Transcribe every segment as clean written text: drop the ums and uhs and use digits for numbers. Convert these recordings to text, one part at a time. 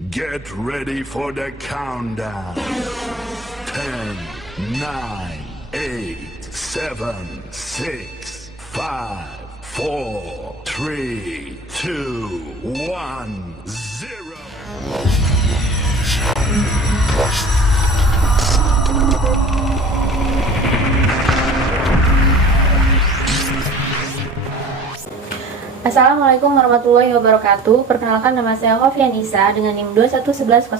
Get ready for the countdown. 10, 9, 8, 7, 6, 5, 4, 3, 2, 1, 0. Assalamualaikum warahmatullahi wabarakatuh. Perkenalkan, nama saya Khofia Nisa dengan NIM 21110005.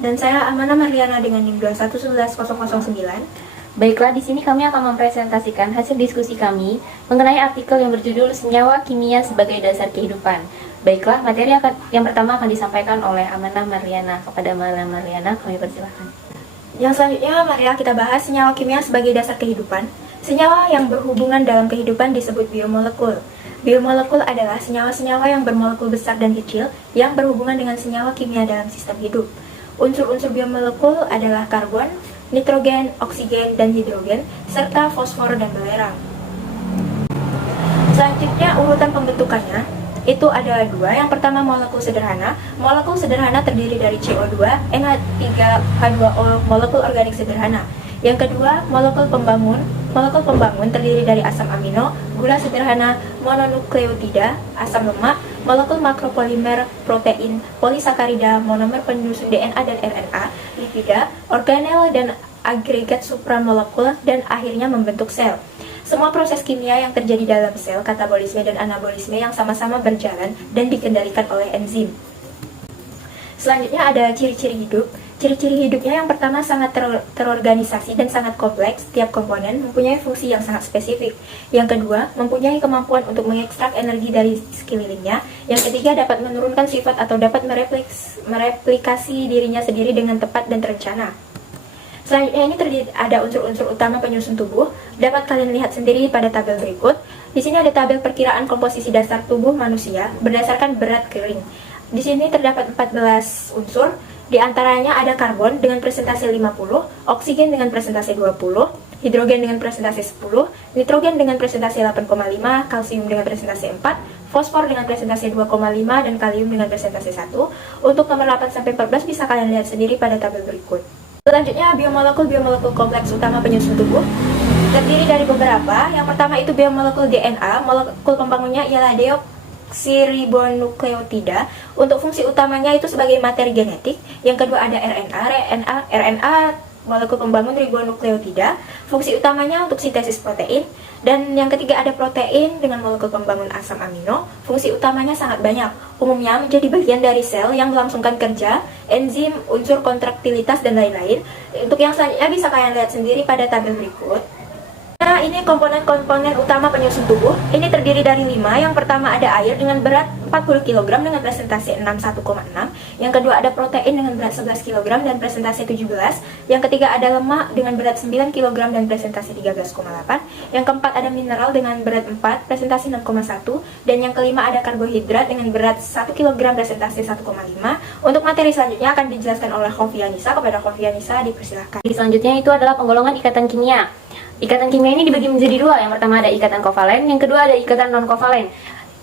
Dan saya Amanah Marliana dengan NIM 21110009. Baiklah, di sini kami akan mempresentasikan hasil diskusi kami mengenai artikel yang berjudul Senyawa Kimia sebagai Dasar Kehidupan. Baiklah, materi yang pertama akan disampaikan oleh Amanah Marliana. Kepada Amanah Marliana, kami persilahkan. Yang selanjutnya, marilah kita bahas senyawa kimia sebagai dasar kehidupan. Senyawa yang berhubungan dalam kehidupan disebut biomolekul. Biomolekul adalah senyawa-senyawa yang bermolekul besar dan kecil yang berhubungan dengan senyawa kimia dalam sistem hidup. Unsur-unsur biomolekul adalah karbon, nitrogen, oksigen, dan hidrogen, serta fosfor dan belerang. Selanjutnya, urutan pembentukannya itu ada dua. Yang pertama, molekul sederhana. Molekul sederhana terdiri dari CO2, NH3H2O, molekul organik sederhana. Yang kedua, molekul pembangun. Molekul pembangun terdiri dari asam amino, gula sederhana, mononukleotida, asam lemak, molekul makropolimer, protein, polisakarida, monomer penyusun DNA dan RNA, lipida, organel dan agregat supramolekul, dan akhirnya membentuk sel. Semua proses kimia yang terjadi dalam sel, katabolisme dan anabolisme yang sama-sama berjalan dan dikendalikan oleh enzim. Selanjutnya ada ciri-ciri hidup. Ciri-ciri hidupnya yang pertama sangat terorganisasi dan sangat kompleks, setiap komponen mempunyai fungsi yang sangat spesifik. Yang kedua, mempunyai kemampuan untuk mengekstrak energi dari sekelilingnya. Yang ketiga, dapat menurunkan sifat atau dapat mereplikasi dirinya sendiri dengan tepat dan terencana. Selanjutnya ini ada unsur-unsur utama penyusun tubuh. Dapat kalian lihat sendiri pada tabel berikut. Di sini ada tabel perkiraan komposisi dasar tubuh manusia berdasarkan berat kering. Di sini terdapat 14 unsur. Di antaranya ada karbon dengan presentasi 50, oksigen dengan presentasi 20, hidrogen dengan presentasi 10, nitrogen dengan presentasi 8,5, kalsium dengan presentasi 4, fosfor dengan presentasi 2,5, dan kalium dengan presentasi 1. Untuk nomor 8 sampai 14 bisa kalian lihat sendiri pada tabel berikut. Selanjutnya, biomolekul utama penyusun tubuh terdiri dari beberapa. Yang pertama itu biomolekul DNA. Molekul pembangunnya ialah deoksiribonukleotida. Untuk fungsi utamanya itu sebagai materi genetik. Yang kedua ada RNA molekul pembangun ribonukleotida. Fungsi utamanya untuk sintesis protein. Dan yang ketiga ada protein dengan molekul pembangun asam amino. Fungsi utamanya sangat banyak. Umumnya menjadi bagian dari sel yang melangsungkan kerja, enzim, unsur kontraktilitas, dan lain-lain. Untuk yang selanjutnya bisa kalian lihat sendiri pada tabel berikut. Nah, ini komponen-komponen utama penyusun tubuh. Ini terdiri dari 5. Yang pertama ada air dengan berat 40 kg dengan presentasi 61,6. Yang kedua ada protein dengan berat 11 kg dan presentasi 17. Yang ketiga ada lemak dengan berat 9 kg dan presentasi 13,8. Yang keempat ada mineral dengan berat 4, presentasi 6,1. Dan yang kelima ada karbohidrat dengan berat 1 kg presentasi 1,5. Untuk materi selanjutnya akan dijelaskan oleh Khofia Nisa. Kepada Khofia Nisa dipersilahkan. Selanjutnya itu adalah penggolongan ikatan kimia. Ikatan kimia ini dibagi menjadi dua. Yang pertama ada ikatan kovalen, yang kedua ada ikatan non-kovalen.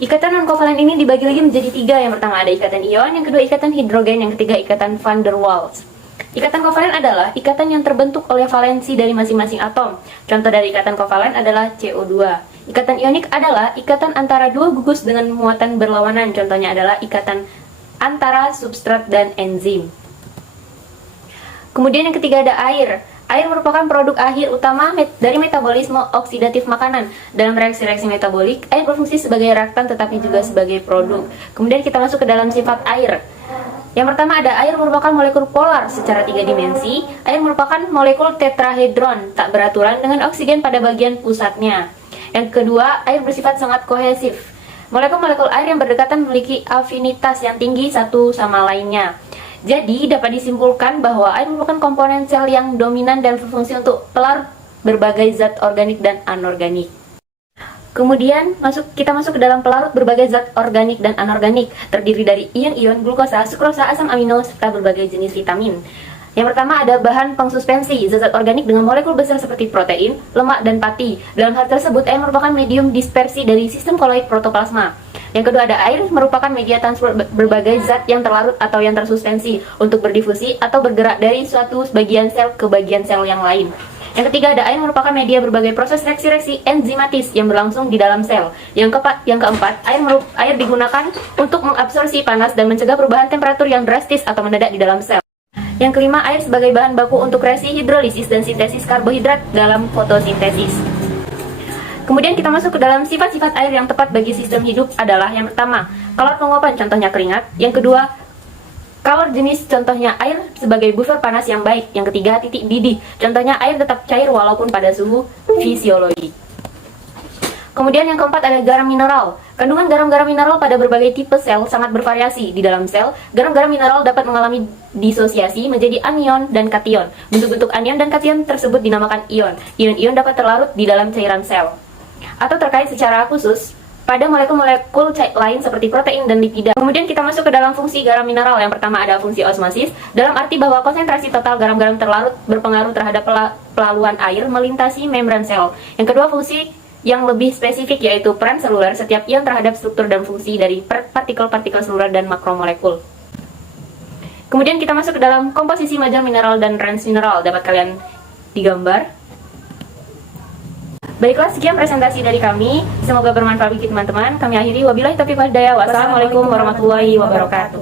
Ikatan non-kovalen ini dibagi lagi menjadi 3. Yang pertama ada ikatan ion, yang kedua ikatan hidrogen, yang ketiga ikatan van der Waals. Ikatan kovalen adalah ikatan yang terbentuk oleh valensi dari masing-masing atom. Contoh dari ikatan kovalen adalah CO2. Ikatan ionik adalah ikatan antara dua gugus dengan muatan berlawanan. Contohnya adalah ikatan antara substrat dan enzim. Kemudian yang ketiga ada air. Air merupakan produk akhir utama dari metabolisme oksidatif makanan. Dalam reaksi-reaksi metabolik, air berfungsi sebagai reaktan tetapi juga sebagai produk. Kemudian kita masuk ke dalam sifat air. Yang pertama ada air merupakan molekul polar secara 3 dimensi. Air merupakan molekul tetrahedron tak beraturan dengan oksigen pada bagian pusatnya. Yang kedua, air bersifat sangat kohesif. Molekul-molekul air yang berdekatan memiliki afinitas yang tinggi satu sama lainnya. Jadi, dapat disimpulkan bahwa air merupakan komponen sel yang dominan dan berfungsi untuk pelarut berbagai zat organik dan anorganik. Kemudian, kita masuk ke dalam pelarut berbagai zat organik dan anorganik, terdiri dari ion-ion, glukosa, sukrosa, asam amino, serta berbagai jenis vitamin. Yang pertama ada bahan pengsuspensi, zat-zat organik dengan molekul besar seperti protein, lemak, dan pati. Dalam hal tersebut, air merupakan medium dispersi dari sistem koloid protoplasma. Yang kedua ada air, merupakan media transport berbagai zat yang terlarut atau yang tersuspensi untuk berdifusi atau bergerak dari suatu bagian sel ke bagian sel yang lain. Yang ketiga ada air, merupakan media berbagai proses reaksi-reaksi enzimatis yang berlangsung di dalam sel. Yang keempat, air digunakan untuk mengabsorpsi panas dan mencegah perubahan temperatur yang drastis atau mendadak di dalam sel. Yang kelima, air sebagai bahan baku untuk reaksi hidrolisis dan sintesis karbohidrat dalam fotosintesis. Kemudian kita masuk ke dalam sifat-sifat air yang tepat bagi sistem hidup adalah yang pertama, kalor penguapan contohnya keringat. Yang kedua, kalor jenis contohnya air sebagai buffer panas yang baik. Yang ketiga, titik didih contohnya air tetap cair walaupun pada suhu fisiologi. Kemudian yang keempat ada garam mineral. Kandungan garam-garam mineral pada berbagai tipe sel sangat bervariasi. Di dalam sel, garam-garam mineral dapat mengalami disosiasi menjadi anion dan kation. Bentuk-bentuk anion dan kation tersebut dinamakan ion. Ion-ion dapat terlarut di dalam cairan sel. Atau terkait secara khusus pada molekul-molekul lain seperti protein dan lipida. Kemudian kita masuk ke dalam fungsi garam mineral. Yang pertama ada fungsi osmosis, dalam arti bahwa konsentrasi total garam-garam terlarut berpengaruh terhadap pelaluan air melintasi membran sel. Yang kedua, fungsi yang lebih spesifik yaitu peran seluler setiap ion terhadap struktur dan fungsi dari partikel-partikel seluler dan makromolekul. Kemudian kita masuk ke dalam komposisi major mineral dan range mineral. Dapat kalian digambar. Baiklah, sekian presentasi dari kami. Semoga bermanfaat bagi teman-teman. Kami akhiri, wabillahi taufiq wal hidayah. Wassalamualaikum warahmatullahi wabarakatuh.